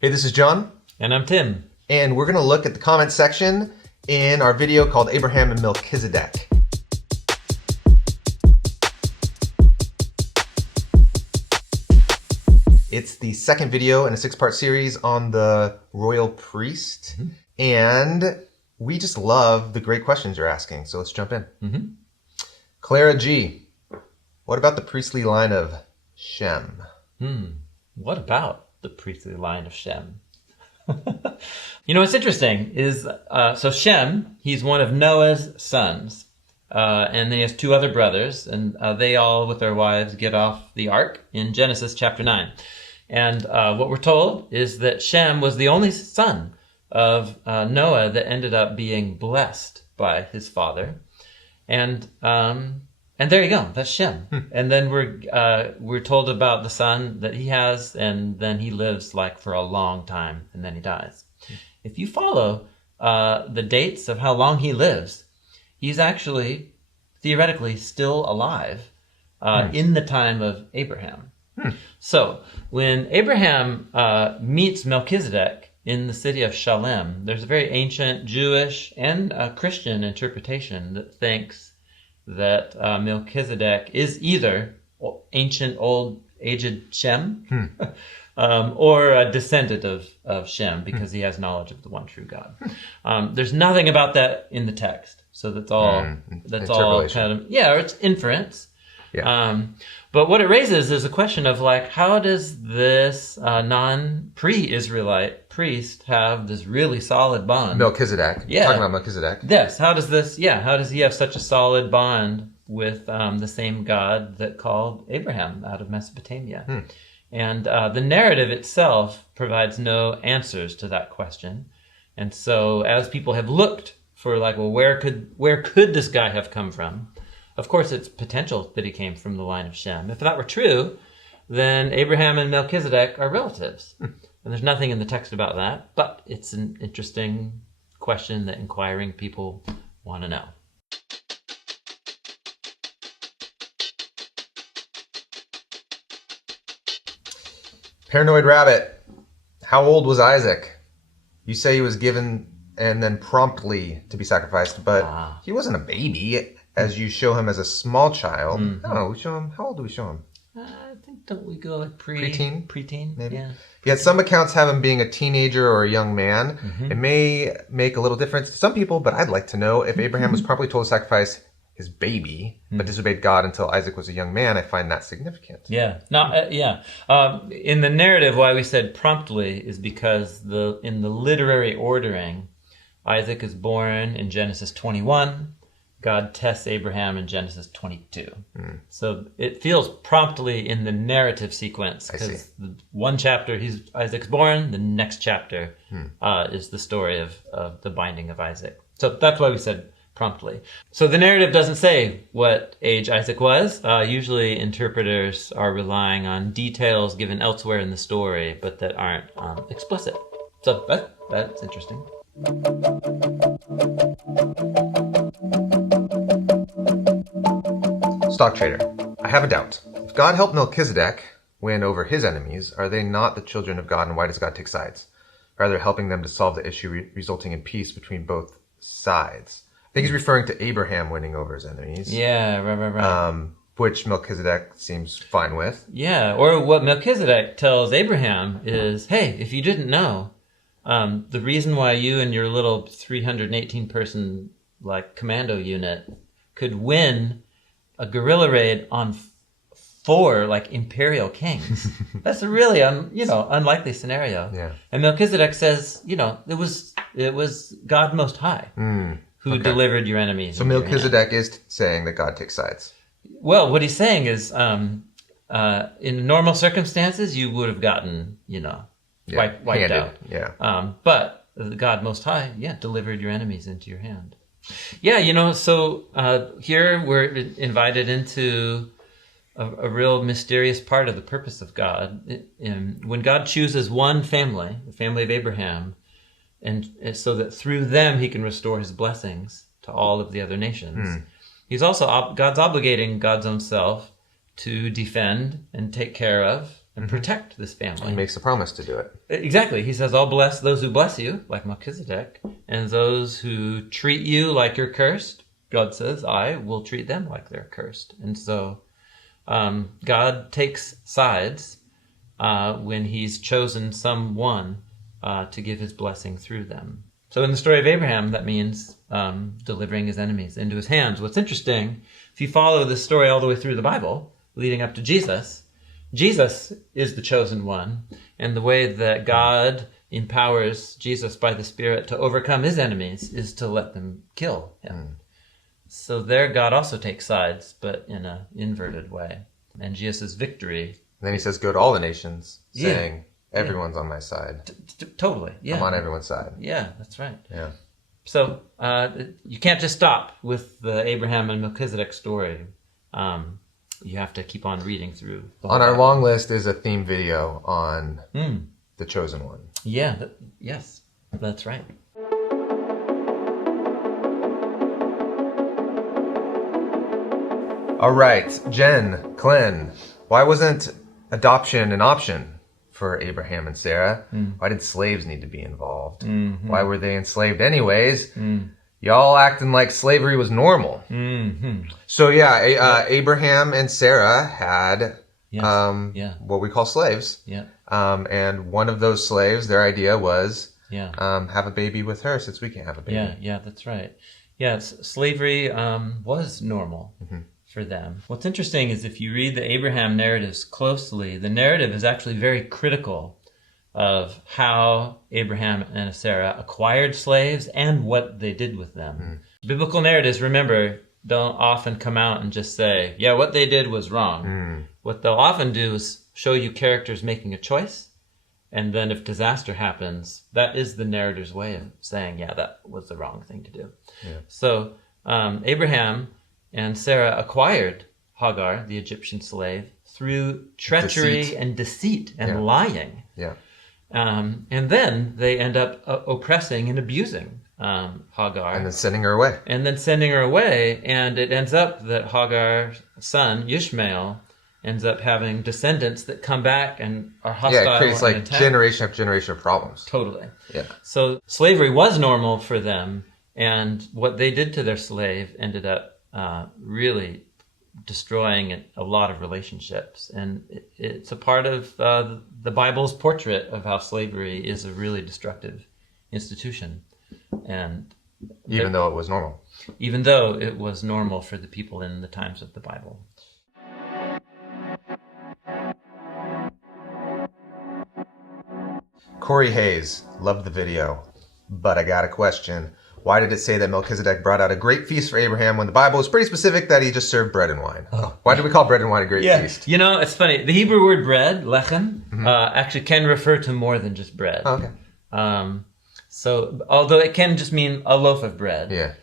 Hey, this is John. And I'm Tim. And we're going to look at the comment section in our video called Abraham and Melchizedek. It's the second video in a 6-part series on the royal priest. Mm-hmm. And we just love the great questions you're asking. So let's jump in. Mm-hmm. Clara G., what about the priestly line of Shem? What about the priestly line of Shem? What's interesting is, so Shem, he's one of Noah's sons. And then he has two other brothers, and they all, with their wives, get off the ark in Genesis chapter 9. And what we're told is that Shem was the only son of Noah that ended up being blessed by his father. And there you go, that's Shem. And then we're told about the son that he has, and then he lives for a long time, and then he dies. If you follow the dates of how long he lives, he's actually theoretically still alive in the time of Abraham. So when Abraham meets Melchizedek in the city of Shalem, there's a very ancient Jewish and Christian interpretation that thinks that Melchizedek is either ancient, old, aged Shem or a descendant of Shem, because he has knowledge of the one true God. There's nothing about that in the text, so that's all kind of, or it's inference. Yeah. But what it raises is a question of how does this non-pre-Israelite priest have this really solid bond? Melchizedek. Yeah. Talking about Melchizedek. Yes. How does he have such a solid bond with the same God that called Abraham out of Mesopotamia? And the narrative itself provides no answers to that question. And so as people have looked for where could this guy have come from? Of course, it's potential that he came from the line of Shem. If that were true, then Abraham and Melchizedek are relatives. And there's nothing in the text about that, but it's an interesting question that inquiring people want to know. Paranoid Rabbit, how old was Isaac? You say he was given and then promptly to be sacrificed, but he wasn't a baby. As you show him as a small child. I don't know, we show him, how old do we show him? I think, don't we go preteen? Preteen, maybe. Yeah. Yet some accounts have him being a teenager or a young man. It may make a little difference to some people, but I'd like to know if Abraham was promptly told to sacrifice his baby, but disobeyed God until Isaac was a young man. I find that significant. Yeah. In the narrative, why we said promptly is because in the literary ordering, Isaac is born in Genesis 21. God tests Abraham in Genesis 22. So it feels promptly in the narrative sequence, because the one chapter Isaac's born, the next chapter is the story of the binding of Isaac. So that's why we said promptly. So the narrative doesn't say what age Isaac was. Usually interpreters are relying on details given elsewhere in the story, but that aren't explicit. So that's interesting. Stock Trader, I have a doubt. If God helped Melchizedek win over his enemies, are they not the children of God, and why does God take sides? Rather helping them to solve the issue resulting in peace between both sides. I think he's referring to Abraham winning over his enemies. Yeah, right. Which Melchizedek seems fine with. Yeah, or what Melchizedek tells Abraham is, hey, if you didn't know, the reason why you and your little 318-person commando unit could win a guerrilla raid on 4 imperial kings. That's a really unlikely scenario. Yeah. And Melchizedek says, it was God Most High who delivered your enemies. So Melchizedek is saying that God takes sides. Well, what he's saying is, in normal circumstances, you would have gotten, wiped out. Yeah. But God Most High, delivered your enemies into your hand. Yeah, so here we're invited into a real mysterious part of the purpose of God. When God chooses one family, the family of Abraham, and so that through them he can restore his blessings to all of the other nations. He's also, God's obligating God's own self to defend and take care of and protect this family. He makes a promise to do it. Exactly. He says, I'll bless those who bless you, like Melchizedek, and those who treat you like you're cursed, God says, I will treat them like they're cursed. And so God takes sides when he's chosen someone to give his blessing through them. So in the story of Abraham, that means delivering his enemies into his hands. What's interesting, if you follow this story all the way through the Bible, leading up to Jesus, Jesus is the chosen one. And the way that God empowers Jesus by the Spirit to overcome his enemies is to let them kill him. So there God also takes sides, but in an inverted way. And Jesus' victory... Then he says, go to all the nations, saying, everyone's on my side. Totally, yeah. I'm on everyone's side. Yeah, that's right. Yeah. So you can't just stop with the Abraham and Melchizedek story. You have to keep on reading through. On our long list is a theme video on the chosen one. Yeah, yes, that's right. All right, Jen, Glenn, why wasn't adoption an option for Abraham and Sarah? Why did slaves need to be involved? Why were they enslaved anyways? Y'all acting like slavery was normal. So yeah, Abraham and Sarah had what we call slaves. And one of those slaves, their idea was have a baby with her since we can't have a baby. Yeah, that's right. Yeah, slavery was normal for them. What's interesting is if you read the Abraham narratives closely, the narrative is actually very critical of how Abraham and Sarah acquired slaves and what they did with them. Biblical narratives, remember, don't often come out and just say, yeah, what they did was wrong. What they'll often do is show you characters making a choice, and then if disaster happens, that is the narrator's way of saying, yeah, that was the wrong thing to do. So Abraham and Sarah acquired Hagar, the Egyptian slave, through treachery and deceit and lying. And then they end up oppressing and abusing Hagar. And then sending her away. And it ends up that Hagar's son, Ishmael, ends up having descendants that come back and are hostile. Yeah, it creates like generation after generation of problems. Totally. Yeah. So slavery was normal for them, and what they did to their slave ended up really destroying a lot of relationships. And it's a part of the Bible's portrait of how slavery is a really destructive institution. And even though it was normal. Even though it was normal for the people in the times of the Bible. Corey Hayes, loved the video, but I got a question. Why did it say that Melchizedek brought out a great feast for Abraham when the Bible is pretty specific that he just served bread and wine? Why do we call bread and wine a great feast? You know, it's funny. The Hebrew word bread, lechem, actually can refer to more than just bread. So, although it can just mean a loaf of bread.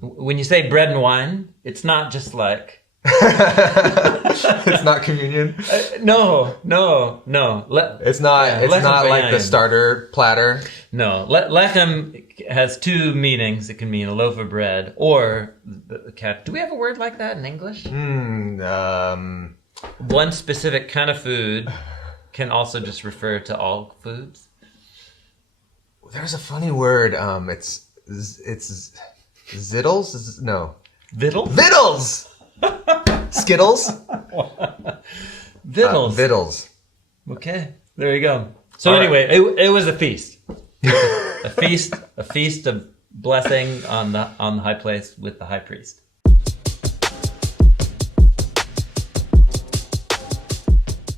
When you say bread and wine, it's not just like... It's not communion? No. It's not like the starter platter? No. Lechem has two meanings. It can mean a loaf of bread or the cat. Do we have a word like that in English? One specific kind of food can also just refer to all foods. There's a funny word. It's zittles? No. Vittles? Vittles! Skittles? Vittles. Vittles. Okay, there you go. So anyway, it was a feast. A feast of blessing on the high place with the high priest.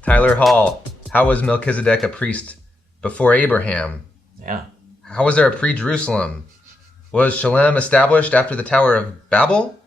Tyler Hall, how was Melchizedek a priest before Abraham? Yeah. How was there a pre-Jerusalem? Was Shem established after the Tower of Babel?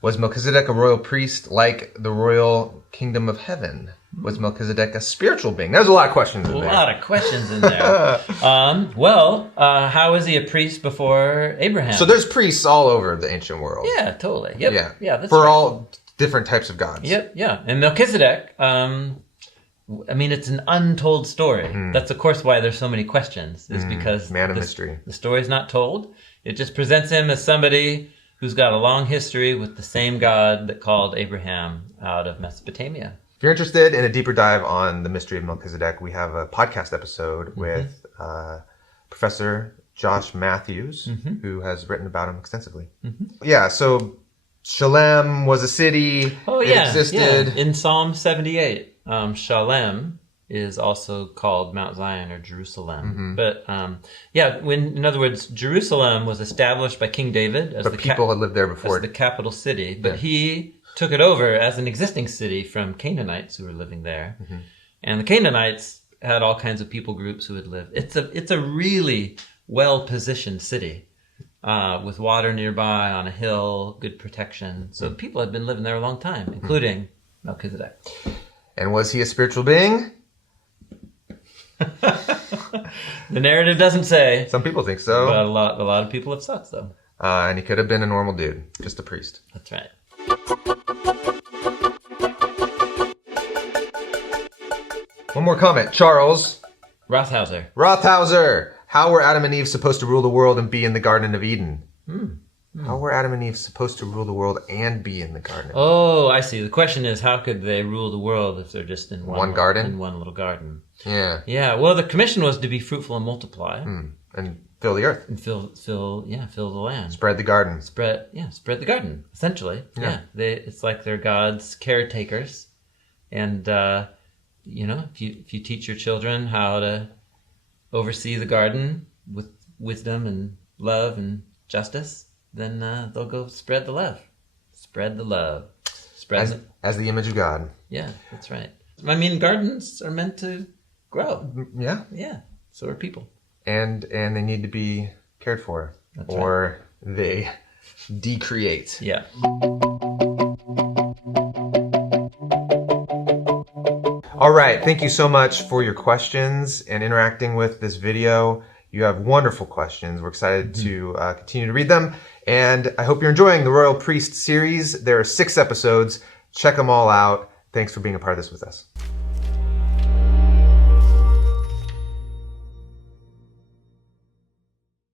Was Melchizedek a royal priest like the royal kingdom of heaven? Was Melchizedek a spiritual being? There's a lot of questions in there. A lot of questions in there. How was he a priest before Abraham? So there's priests all over the ancient world. Yeah, totally. Yep. Yeah. That's for all different types of gods. Yep. Yeah. And Melchizedek, it's an untold story. That's, of course, why there's so many questions, is because man of mystery. The story's not told. It just presents him as somebody who's got a long history with the same God that called Abraham out of Mesopotamia. If you're interested in a deeper dive on the mystery of Melchizedek, we have a podcast episode with Professor Josh Matthews, who has written about him extensively. Yeah, so Shalem was a city. It existed. Yeah. In Psalm 78, Shalem is also called Mount Zion or Jerusalem. But in other words, Jerusalem was established by King David as people had lived there before. As the capital city. But he took it over as an existing city from Canaanites who were living there. And the Canaanites had all kinds of people groups who had lived. It's a really well-positioned city with water nearby on a hill, good protection. So people had been living there a long time, including Melchizedek. And was he a spiritual being? The narrative doesn't say. Some people think so. But a lot of people have thought so. And he could have been a normal dude, just a priest. That's right. One more comment. Charles. Rothhauser. How were Adam and Eve supposed to rule the world and be in the Garden of Eden? How were Adam and Eve supposed to rule the world and be in the Garden of Eden? Oh, I see. The question is, how could they rule the world if they're just in one garden? In one little garden. Yeah. Yeah. Well, the commission was to be fruitful and multiply. And fill the earth. And fill the land. Spread the garden. Spread the garden, essentially. Yeah. It's like they're God's caretakers. And, if you teach your children how to oversee the garden with wisdom and love and justice, then they'll go spread the love. Spread the love. As the image of God. Yeah, that's right. I mean, gardens are meant to grow. Yeah. Yeah. So are people. And they need to be cared for. That's or they decreate. Yeah. All right. Thank you so much for your questions and interacting with this video. You have wonderful questions. We're excited to continue to read them. And I hope you're enjoying the Royal Priest series. There are 6 episodes. Check them all out. Thanks for being a part of this with us.